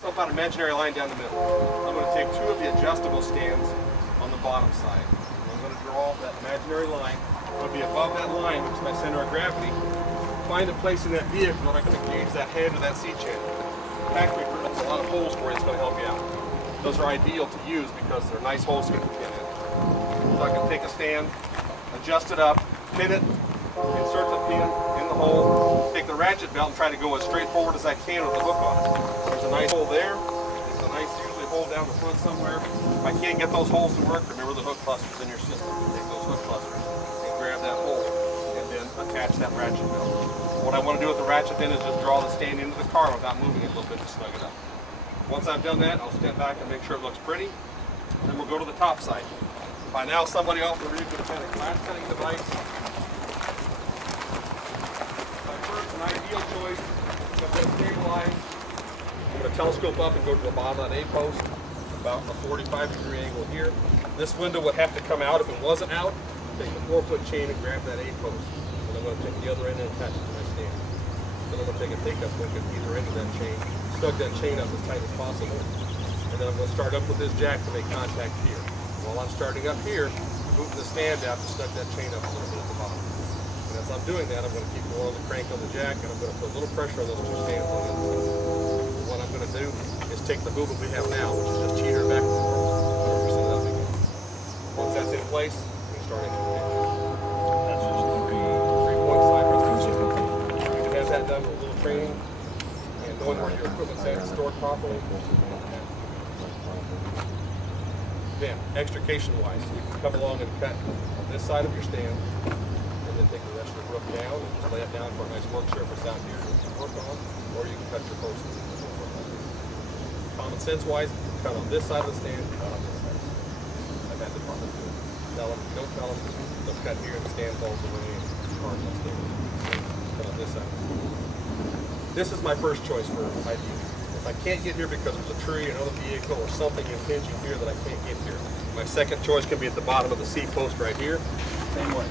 So about an imaginary line down the middle. I'm going to take two of the adjustable stands on the bottom side. I'm going to draw that imaginary line. I'm going to be above that line, which is my center of gravity. Find a place in that vehicle where I'm going to gauge that head or that seat channel. Factory drills a lot of holes for you. It's going to help you out. Those are ideal to use because they're nice holes to get the pin in. So I can take a stand, adjust it up, pin it, insert the pin in the hole, take the ratchet belt and try to go as straightforward as I can with the hook on it. There's a nice hole there. There's a nice usually hole down the front somewhere. If I can't get those holes to work, remember the hook clusters in your system. Take those hook clusters and grab that hole and then attach that ratchet belt. What I want to do with the ratchet then is just draw the stand into the car without moving it a little bit to snug it up. Once I've done that, I'll step back and make sure it looks pretty. Then we'll go to the top side. If I now somebody off the rear could have had a glass cutting device. My first and ideal choice is I'm going to stabilize. I'm going to telescope up and go to the bottom of that A-post, about a 45-degree angle here. This window would have to come out if it wasn't out. Take the 4-foot chain and grab that A-post. And I'm going to take the other end and attach it to my stand. Then I'm going to take a take-up link at either end of that chain. Snug that chain up as tight as possible, and then I'm going to start up with this jack to make contact here. While I'm starting up here, moving the stand out to snug that chain up a little bit at the bottom. And as I'm doing that, I'm going to keep going on the crank on the jack, and I'm going to put a little pressure on those two stands on the inside. What I'm going to do is take the movement we have now, which is just teeter back and forth, loosen it up again. Once that's in place, we can start into the picture. That's just three-point slide release. You can have that done with a little training. Knowing where your equipment's at, stored properly. Then, extrication-wise, you can come along and cut on this side of your stand, and then take the rest of the roof down and just lay it down for a nice work surface out here to work on, or you can cut your posts. Common sense-wise, cut on this side of the stand, cut on this side. I've had the problem do it. Tell them, don't tell them, they'll cut here and the stand falls away and the car comes down. Cut on this side. This is my first choice for ID. If I can't get here because there's a tree, another vehicle, or something impinging here that I can't get here, my second choice can be at the bottom of the seat post right here. Same way.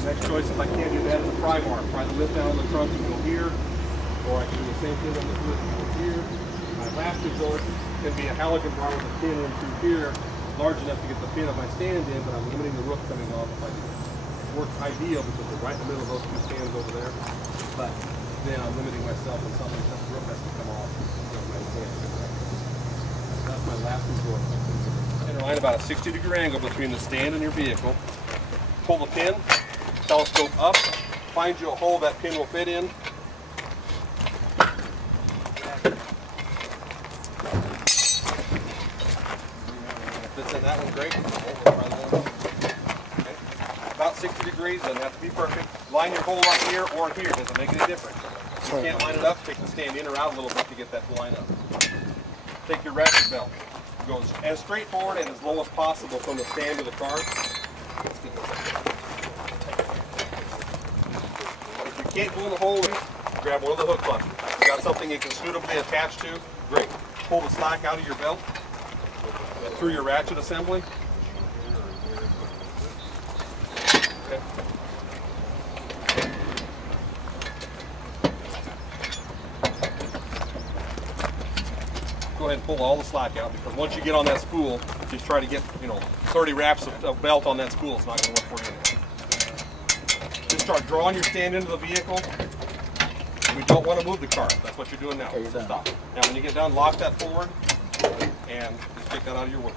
The next choice, if I can't do that, is a pry bar. Pry the lift down on the trunk and go here, or I can do the same thing on the lift and go here. My last resort can be a halogen bar with a pin in through here, large enough to get the pin of my stand in, but I'm limiting the roof coming off if I do it. It works ideal because we're right in the middle of those two stands over there. But then I'm limiting myself when something the roof has to come off. That's my last resort. Center line about a 60-degree angle between the stand and your vehicle. Pull the pin, telescope up, find you a hole that pin will fit in. If it's in that one, great. Okay. About 60 degrees, doesn't have to be perfect. Line your hole up here or here, doesn't make any difference. If you can't line it up, take the stand in or out a little bit to get that to line up. Take your ratchet belt. It goes as straightforward and as low as possible from the stand to the car. If you can't go in the hole, grab one of the hook clusters. If you got something you can suitably attach to, great. Pull the slack out of your belt through your ratchet assembly. Okay. Go ahead and pull all the slack out, because once you get on that spool, just try to get 30 wraps of belt on that spool. It's not going to work for you. Just start drawing your stand into the vehicle. We don't want to move the car. That's what you're doing now. Okay, so stop. Now when you get done, lock that forward and just take that out of your work.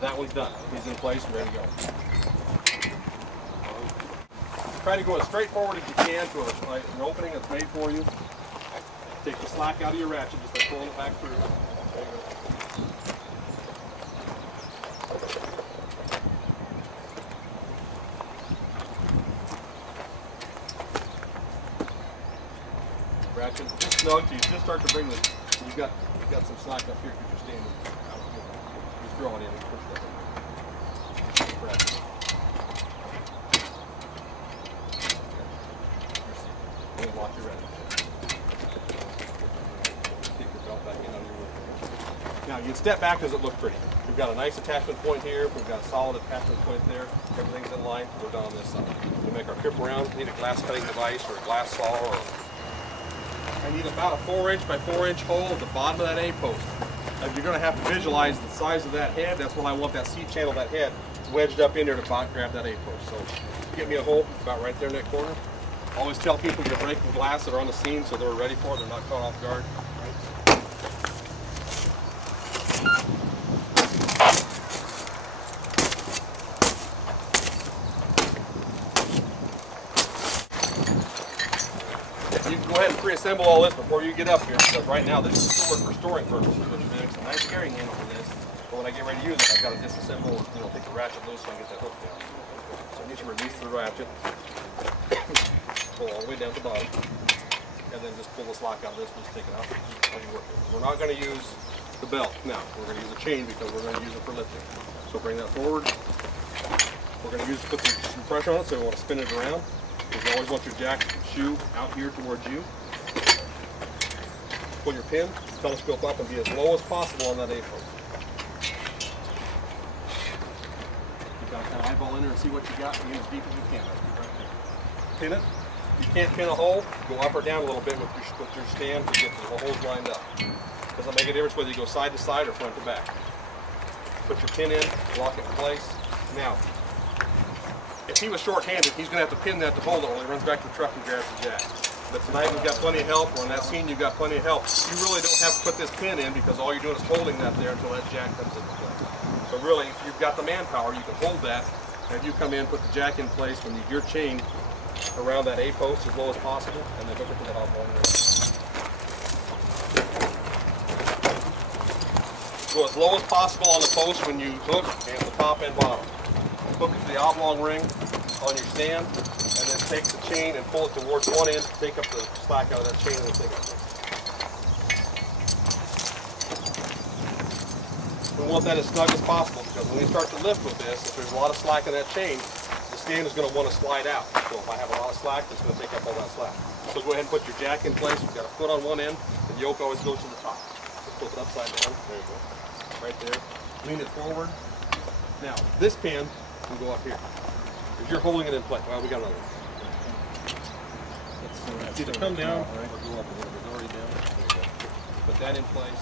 That one's done. He's in place and ready to go. Try to go as straightforward as you can to an opening that's made for you. Take the slack out of your ratchet, just like pulling it back through. There you go. Ratchet just snug till you just start to bring the. You've got some slack up here because you're standing out here. Just draw it in and push that in. Ratchet. And then lock your ratchet. Now you can step back, does it look pretty? We've got a nice attachment point here, we've got a solid attachment point there, everything's in line, we're done on this side. We make our trip around, need a glass cutting device or a glass saw or I need about a 4" by 4" hole at the bottom of that A-post. You're going to have to visualize the size of that head. That's why I want that C-channel, that head, wedged up in there to grab that A-post. So get me a hole about right there in that corner. Always tell people you're breaking glass that are on the scene so they're ready for it. They're not caught off guard. You can go ahead and pre-assemble all this before you get up here, because right now this is stored for storing purposes, which makes a nice carrying handle for this. But when I get ready to use it, I've got to disassemble, take the ratchet loose so I can get that hook down. So I need to release the ratchet, pull all the way down to the bottom, and then just pull this lock out of this and just take it out. We're not going to use the belt now. We're going to use a chain because we're going to use it for lifting. So bring that forward. We're going to put some pressure on it, so we want to spin it around. You always want your jack shoe out here towards you. Pull your pin, telescope up, and be as low as possible on that A-post. You've got to kind of eyeball in there and see what you got and get as deep as you can. Right there. Pin it. If you can't pin a hole, go up or down a little bit with your stand to get the holes lined up. Doesn't make a difference whether you go side to side or front to back. Put your pin in, lock it in place. Now, if he was short-handed, he's going to have to pin that to hold it when he runs back to the truck and grabs the jack. But tonight we've got plenty of help, or in that scene you've got plenty of help. You really don't have to put this pin in because all you're doing is holding that there until that jack comes into play. So really, if you've got the manpower, you can hold that. As you come in, put the jack in place when your chain around that A-post as low as possible, and then hook it to that oblong ring. Go as low as possible on the post when you hook, and the top and bottom. Hook it to the oblong ring on your stand, and then take the chain and pull it towards one end to take up the slack out of that chain and then take up this. We want that as snug as possible because when we start to lift with this, if there's a lot of slack in that chain, the stand is going to want to slide out. So if I have a lot of slack, it's going to take up all that slack. So go ahead and put your jack in place. You've got a foot on one end, the yoke always goes to the top. Just flip it upside down. There you go. Right there. Lean it forward. Now, this pin can go up here. If you're holding it in place, well, we got another one. It's either come down or go up a little bit. It's already down. There you go. Put that in place.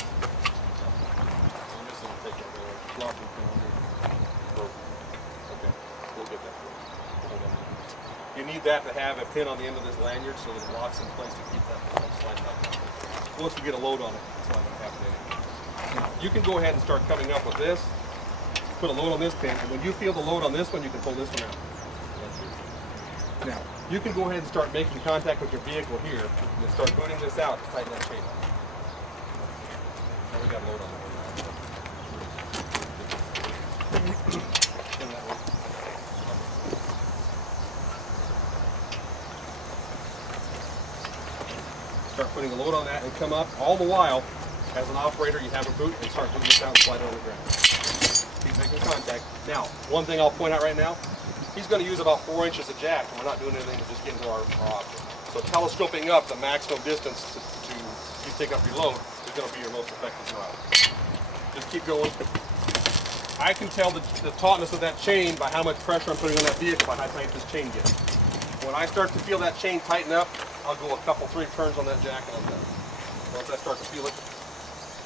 I'm just going to take that little locking pin under. Okay, we'll get that for you. You need that to have a pin on the end of this lanyard so that it locks in place to keep that from sliding up. Once we get a load on it, it's not going to happen anymore. Now, you can go ahead and start coming up with this. Put a load on this pin, and when you feel the load on this one, you can pull this one out. Now, you can go ahead and start making contact with your vehicle here, and then start booting this out to tighten that chain up. Now we got a load on it. Start putting a load on that and come up. All the while, as an operator, you have a boot and start booting this out and slide it on the ground. Keep making contact. Now, one thing I'll point out right now, he's going to use about 4" of jack, and we're not doing anything to just get into our object. So telescoping up the maximum distance to you take up your load is going to be your most effective route. Just keep going. I can tell the tautness of that chain by how much pressure I'm putting on that vehicle, by how tight this chain gets. When I start to feel that chain tighten up, I'll go a couple, 3 turns on that jack and I'm done. Once I start to feel it,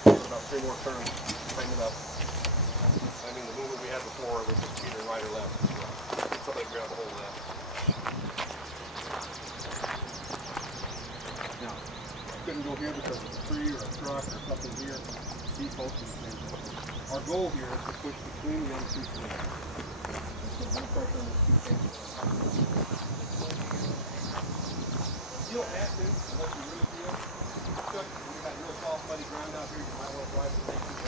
about 3 more turns, tighten it up. I mean, the movement we had before was just either right or left. Somebody grab a hold of that. Now, I couldn't go here because of a tree or a truck or something here. See both of the same thing. Our goal here is to push between the other 2 things. So no pressure on those 2 things. You don't have to unless you really feel. If you got real soft, muddy ground out here, you might want to drive the thing